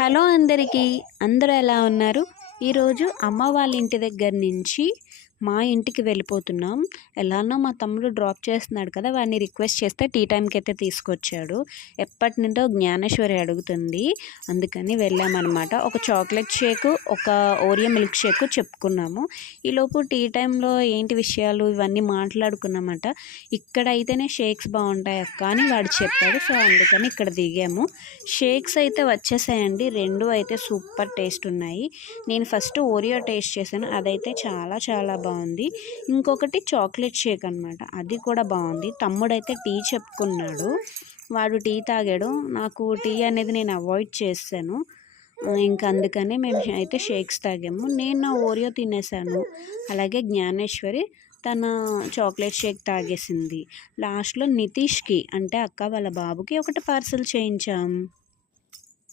Hello అందరికీ, అందరూ ఎలా ఉన్నారు? ఈరోజు అమ్మ వాళ్ళ ఇంటి దగ్గర నుంచి మా ఇంటికి వెళ్ళిపోతున్నాం. ఎలానో మా తమ్ముడు డ్రాప్ చేస్తున్నాడు కదా, వాడిని రిక్వెస్ట్ చేస్తే టీ టైంకి అయితే తీసుకొచ్చాడు. ఎప్పటి నుండో జ్ఞానేశ్వరి అడుగుతుంది, అందుకని వెళ్ళామన్నమాట. ఒక చాక్లెట్ షేక్, ఒక ఓరియో మిల్క్ షేక్ చెప్పుకున్నాము. ఈలోపు టీ టైంలో ఏంటి విషయాలు ఇవన్నీ మాట్లాడుకున్నామట. ఇక్కడ అయితేనే షేక్స్ బాగుంటాయి అక్క అని వాడు చెప్పాడు. సో అందుకని ఇక్కడ దిగాము. షేక్స్ అయితే వచ్చేసాయండి, రెండు అయితే సూపర్ టేస్ట్ ఉన్నాయి. నేను ఫస్ట్ ఓరియో టేస్ట్ చేశాను, అదైతే చాలా చాలా బాగుంది. ఇంకొకటి చాక్లెట్ షేక్ అనమాట, అది కూడా బాగుంది. తమ్ముడైతే టీ చెప్పుకున్నాడు, వాడు టీ తాగాడు. నాకు టీ అనేది నేను అవాయిడ్ చేశాను, ఇంకా అందుకని మేము అయితే షేక్స్ తాగాము. నేను నా ఓరియో తినేసాను, అలాగే జ్ఞానేశ్వరి తన చాక్లెట్ షేక్ తాగేసింది. లాస్ట్లో నితీష్కి అంటే అక్క వాళ్ళ బాబుకి ఒకటి పార్సల్ చేయించాం.